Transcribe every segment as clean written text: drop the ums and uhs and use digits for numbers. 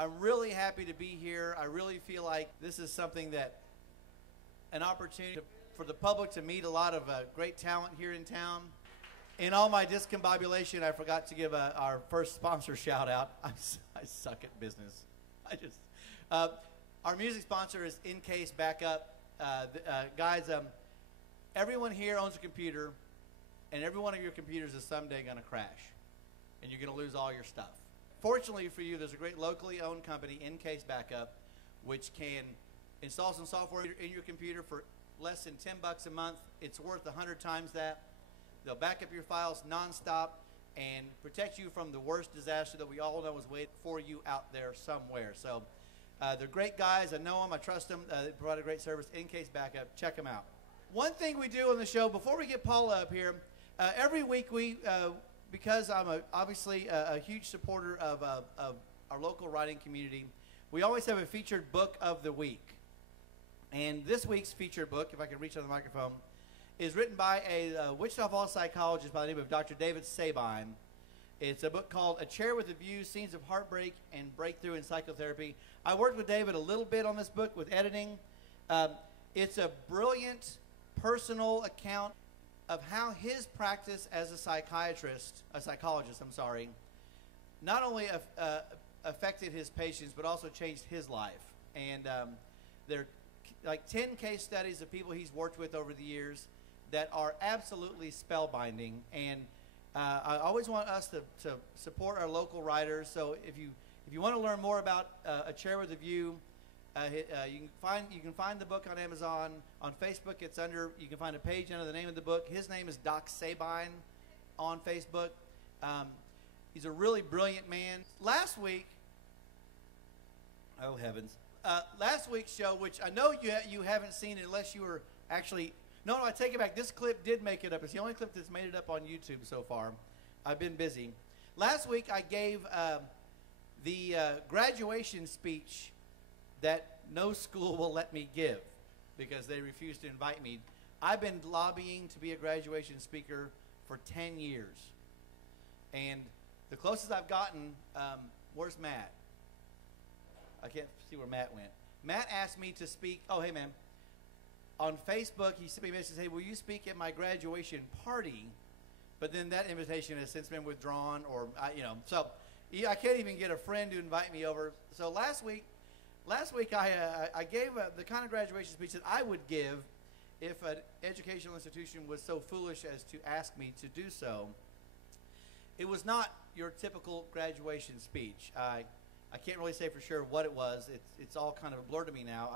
I'm really happy to be here. I really feel like this is something that, an opportunity for the public to meet a lot of great talent here in town. In all my discombobulation, I forgot to give our first sponsor shout out. I suck at business. Our music sponsor is In Case Backup. Guys, everyone here owns a computer, and every one of your computers is someday going to crash, and you're going to lose all your stuff. Fortunately for you, there's a great locally owned company, In Case Backup, which can install some software in your computer for less than $10 a month. It's worth 100 times that. They'll back up your files nonstop and protect you from the worst disaster that we all know is waiting for you out there somewhere. So they're great guys. I know them. I trust them. They provide a great service. In Case Backup. Check them out. One thing we do on the show, before we get Paula up here, every week because I'm obviously a huge supporter of our local writing community, we always have a featured book of the week. And this week's featured book, if I can reach on the microphone, is written by a Wichita Falls psychologist by the name of Dr. David Sabine. It's a book called A Chair with a View, Scenes of Heartbreak and Breakthrough in Psychotherapy. I worked with David a little bit on this book with editing. It's a brilliant personal account of how his practice as a psychologist, not only affected his patients, but also changed his life. And there are like 10 case studies of people he's worked with over the years that are absolutely spellbinding. And I always want us to support our local writers. So if you want to learn more about A Chair with a View, you can find the book on Amazon. On Facebook, it's under. You can find a page under the name of the book. His name is Doc Sabine on Facebook. He's a really brilliant man. Last week, oh heavens, last week's show, which I know you haven't seen unless you were actually. No, I take it back. This clip did make it up. It's the only clip that's made it up on YouTube so far. I've been busy. Last week, I gave the graduation speech that no school will let me give because they refuse to invite me. I've been lobbying to be a graduation speaker for 10 years. And the closest I've gotten, where's Matt? I can't see where Matt went. Matt asked me to speak. Oh, hey, man. On Facebook, he sent me a message, hey, will you speak at my graduation party? But then that invitation has since been withdrawn, or, so I can't even get a friend to invite me over. So last week I gave the kind of graduation speech that I would give if an educational institution was so foolish as to ask me to do so. It was not your typical graduation speech. I can't really say for sure what it was. It's all kind of a blur to me now.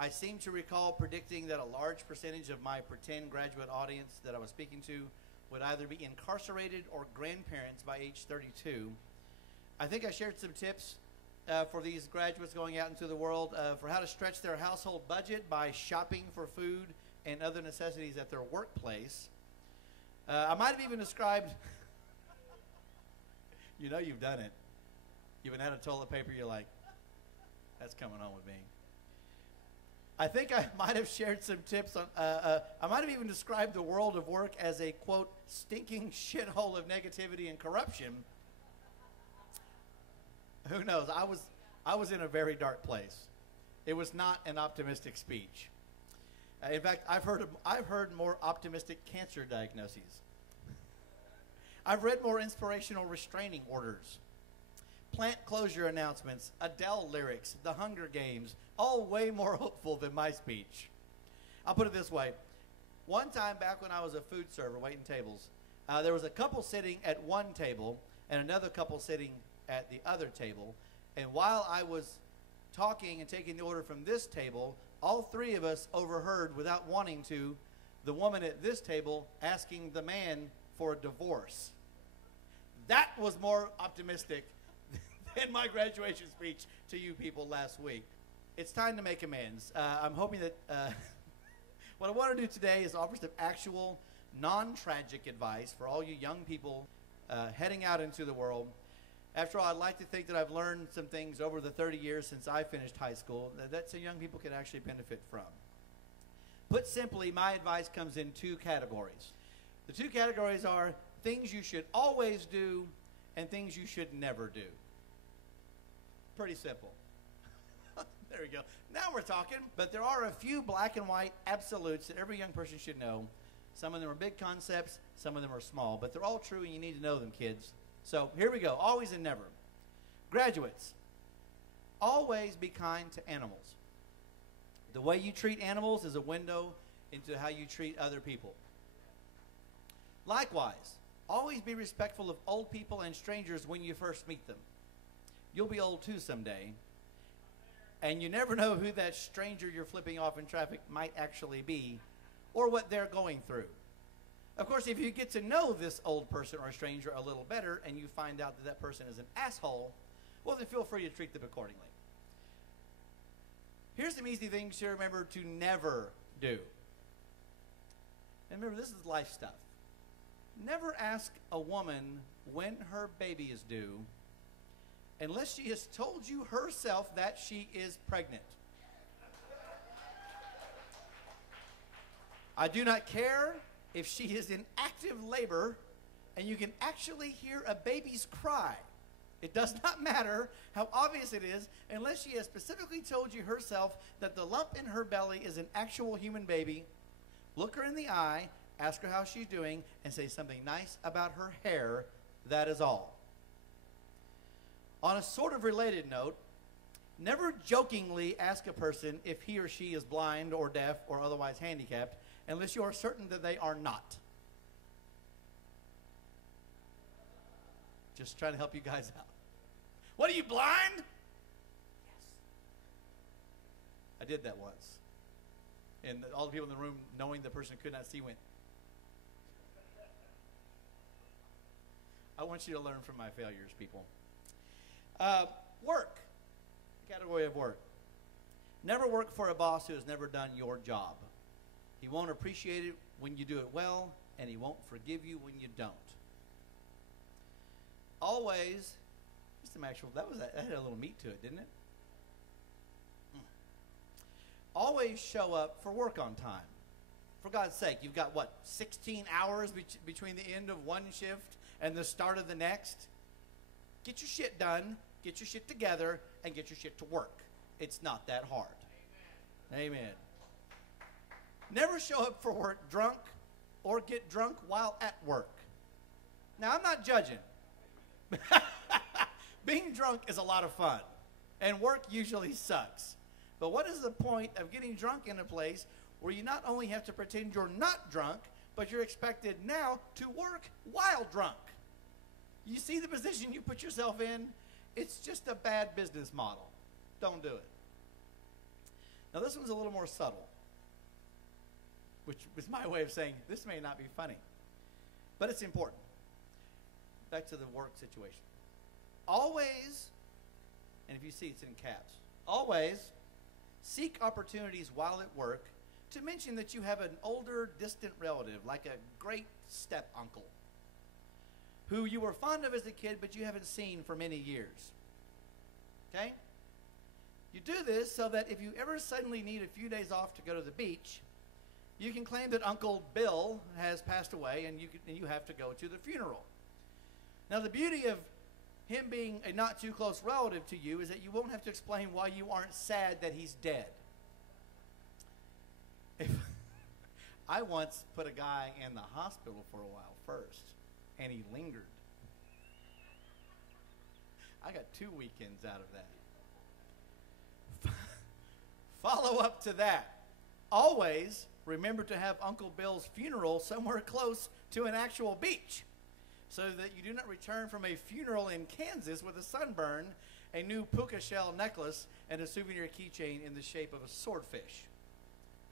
I seem to recall predicting that a large percentage of my pretend graduate audience that I was speaking to would either be incarcerated or grandparents by age 32. I think I shared some tips for these graduates going out into the world for how to stretch their household budget by shopping for food and other necessities at their workplace. I might have even described, you've done it. You've been out of toilet paper, you're like, that's coming on with me. I think I might have shared some tips on, I might have even described the world of work as a, quote, stinking shithole of negativity and corruption. Who knows? I was in a very dark place. It was not an optimistic speech. In fact, I've heard more optimistic cancer diagnoses. I've read more inspirational restraining orders, plant closure announcements, Adele lyrics, The Hunger Games, all way more hopeful than my speech. I'll put it this way. One time back when I was a food server waiting tables, there was a couple sitting at one table and another couple sitting at the other table. And while I was talking and taking the order from this table, all three of us overheard, without wanting to, the woman at this table asking the man for a divorce. That was more optimistic than my graduation speech to you people last week. It's time to make amends. I'm hoping that what I want to do today is offer some actual non-tragic advice for all you young people heading out into the world. After all, I'd like to think that I've learned some things over the 30 years since I finished high school that some young people can actually benefit from. Put simply, my advice comes in two categories. The two categories are things you should always do and things you should never do. Pretty simple. There we go. Now we're talking. But there are a few black and white absolutes that every young person should know. Some of them are big concepts. Some of them are small. But they're all true, and you need to know them, kids. So here we go. Always and never. Graduates, always be kind to animals. The way you treat animals is a window into how you treat other people. Likewise, always be respectful of old people and strangers when you first meet them. You'll be old too someday, and you never know who that stranger you're flipping off in traffic might actually be or what they're going through. Of course, if you get to know this old person or stranger a little better and you find out that that person is an asshole, well, then feel free to treat them accordingly. Here's some easy things to remember to never do. And remember, this is life stuff. Never ask a woman when her baby is due unless she has told you herself that she is pregnant. I do not care if she is in active labor and you can actually hear a baby's cry. It does not matter how obvious it is unless she has specifically told you herself that the lump in her belly is an actual human baby. Look her in the eye, ask her how she's doing, and say something nice about her hair. That is all. On a sort of related note, never jokingly ask a person if he or she is blind or deaf or otherwise handicapped unless you are certain that they are not. Just trying to help you guys out. What, are you blind? Yes. I did that once. And all the people in the room, knowing the person could not see, went. I want you to learn from my failures, people. Work. Category of work. Never work for a boss who has never done your job. He won't appreciate it when you do it well, and he won't forgive you when you don't. Always, just some actual, that had a little meat to it, didn't it? Always show up for work on time. For God's sake, you've got, 16 hours between the end of one shift and the start of the next? Get your shit done, get your shit together, and get your shit to work. It's not that hard. Amen. Amen. Never show up for work drunk or get drunk while at work. Now, I'm not judging. Being drunk is a lot of fun, and work usually sucks. But what is the point of getting drunk in a place where you not only have to pretend you're not drunk, but you're expected now to work while drunk? You see the position you put yourself in? It's just a bad business model. Don't do it. Now, this one's a little more subtle, which was my way of saying this may not be funny, but it's important. Back to the work situation. Always, and if you see it's in caps, always seek opportunities while at work to mention that you have an older, distant relative, like a great step-uncle, who you were fond of as a kid, but you haven't seen for many years. Okay? You do this so that if you ever suddenly need a few days off to go to the beach, you can claim that Uncle Bill has passed away and you have to go to the funeral. Now, the beauty of him being a not too close relative to you is that you won't have to explain why you aren't sad that he's dead. I once put a guy in the hospital for a while first, and he lingered. I got 2 weekends out of that. Follow up to that. Always remember to have Uncle Bill's funeral somewhere close to an actual beach, so that you do not return from a funeral in Kansas with a sunburn, a new puka shell necklace, and a souvenir keychain in the shape of a swordfish.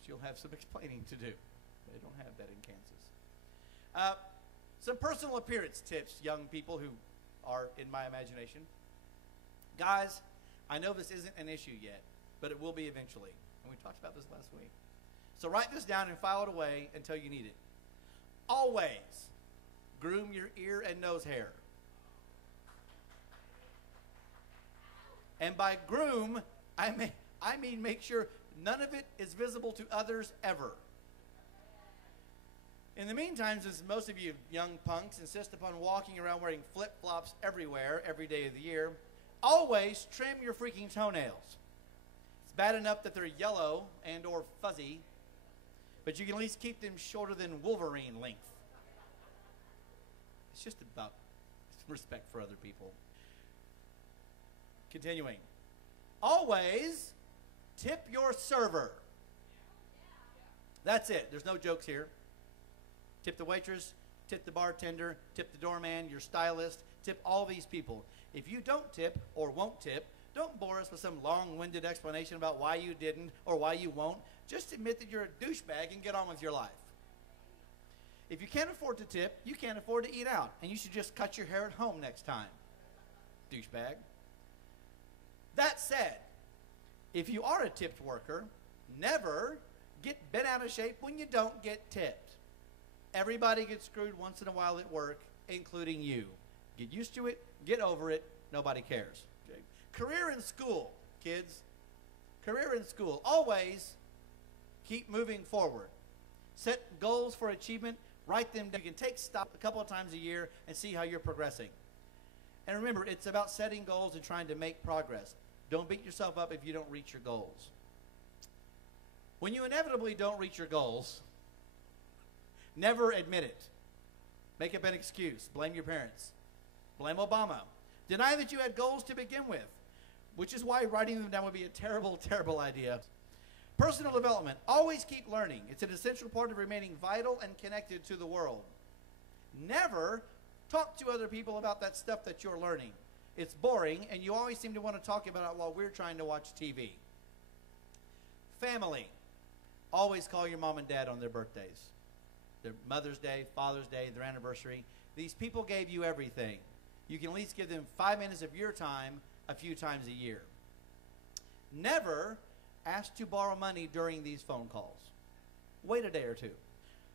But you'll have some explaining to do. They don't have that in Kansas. Some personal appearance tips, young people who are in my imagination. Guys, I know this isn't an issue yet, but it will be eventually. And we talked about this last week. So write this down and file it away until you need it. Always groom your ear and nose hair. And by groom, I mean make sure none of it is visible to others ever. In the meantime, since most of you young punks insist upon walking around wearing flip-flops everywhere, every day of the year, Always trim your freaking toenails. It's bad enough that they're yellow and or fuzzy, but you can at least keep them shorter than Wolverine length. It's just about respect for other people. Continuing. Always tip your server. That's it. There's no jokes here. Tip the waitress, tip the bartender, tip the doorman, your stylist, tip all these people. If you don't tip or won't tip, don't bore us with some long-winded explanation about why you didn't or why you won't. Just admit that you're a douchebag and get on with your life. If you can't afford to tip, you can't afford to eat out, and you should just cut your hair at home next time, douchebag. That said, if you are a tipped worker, never get bent out of shape when you don't get tipped. Everybody gets screwed once in a while at work, including you. Get used to it, get over it, nobody cares. Okay? Career in school, kids. Career in school. Always keep moving forward. Set goals for achievement, write them down. You can take stock a couple of times a year and see how you're progressing. And remember, it's about setting goals and trying to make progress. Don't beat yourself up if you don't reach your goals. When you inevitably don't reach your goals, never admit it. Make up an excuse. Blame your parents. Blame Obama. Deny that you had goals to begin with, which is why writing them down would be a terrible, terrible idea. Personal development. Always keep learning. It's an essential part of remaining vital and connected to the world. Never talk to other people about that stuff that you're learning. It's boring, and you always seem to want to talk about it while we're trying to watch TV. Family. Always call your mom and dad on their birthdays. Their Mother's Day, Father's Day, their anniversary. These people gave you everything. You can at least give them 5 minutes of your time a few times a year. Never ask to borrow money during these phone calls. Wait a day or two.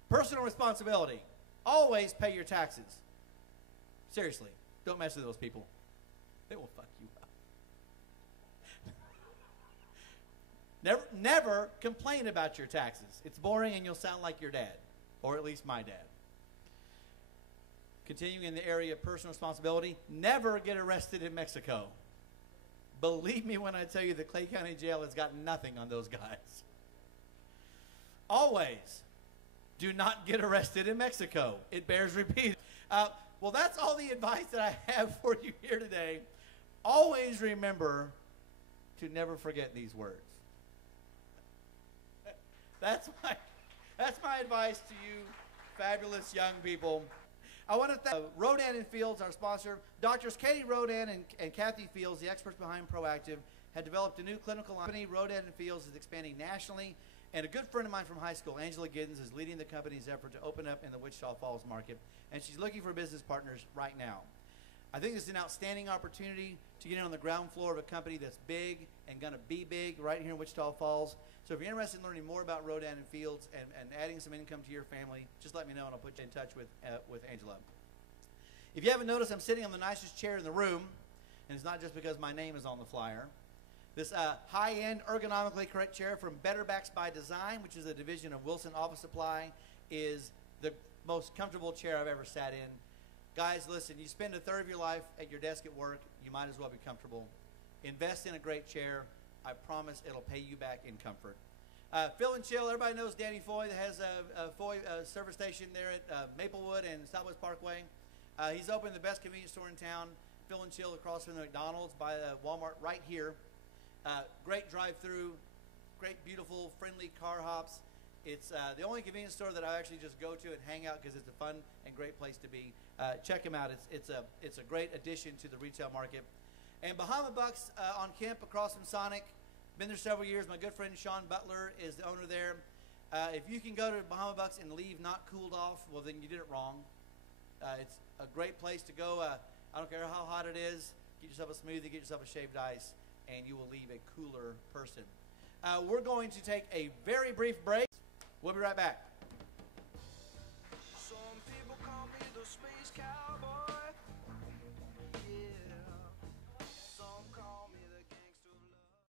Personal responsibility. Always pay your taxes. Seriously, don't mess with those people. They will fuck you up. Never complain about your taxes. It's boring and you'll sound like your dad, or at least my dad. Continuing in the area of personal responsibility, never get arrested in Mexico. Believe me when I tell you the Clay County Jail has got nothing on those guys. Always do not get arrested in Mexico. It bears repeating. Well, that's all the advice that I have for you here today. Always remember to never forget these words. That's my advice to you, fabulous young people. I want to thank Rodan and Fields, our sponsor. Doctors Katie Rodan and Kathy Fields, the experts behind Proactive, had developed a new clinical company. Rodan and Fields is expanding nationally. And a good friend of mine from high school, Angela Giddens, is leading the company's effort to open up in the Wichita Falls market. And she's looking for business partners right now. I think this is an outstanding opportunity to get in on the ground floor of a company that's big and going to be big right here in Wichita Falls. So if you're interested in learning more about Rodan and Fields and adding some income to your family, just let me know and I'll put you in touch with Angela. If you haven't noticed, I'm sitting on the nicest chair in the room, and it's not just because my name is on the flyer. This high-end, ergonomically correct chair from Better Backs by Design, which is a division of Wilson Office Supply, is the most comfortable chair I've ever sat in. Guys, listen, you spend a third of your life at your desk at work, you might as well be comfortable. Invest in a great chair. I promise it'll pay you back in comfort. Phil and Chill, everybody knows Danny Foy that has a Foy service station there at Maplewood and Southwest Parkway. He's opened the best convenience store in town, Phil and Chill, across from the McDonald's by Walmart right here. Great drive-through, great, beautiful, friendly car hops. It's the only convenience store that I actually just go to and hang out because it's a fun and great place to be. Check them out. It's a great addition to the retail market. And Bahama Bucks on Kemp across from Sonic. Been there several years. My good friend Sean Butler is the owner there. If you can go to Bahama Bucks and leave not cooled off, well, then you did it wrong. It's a great place to go. I don't care how hot it is. Get yourself a smoothie, get yourself a shaved ice, and you will leave a cooler person. We're going to take a very brief break. We'll be right back. Some people call me the space cowboy.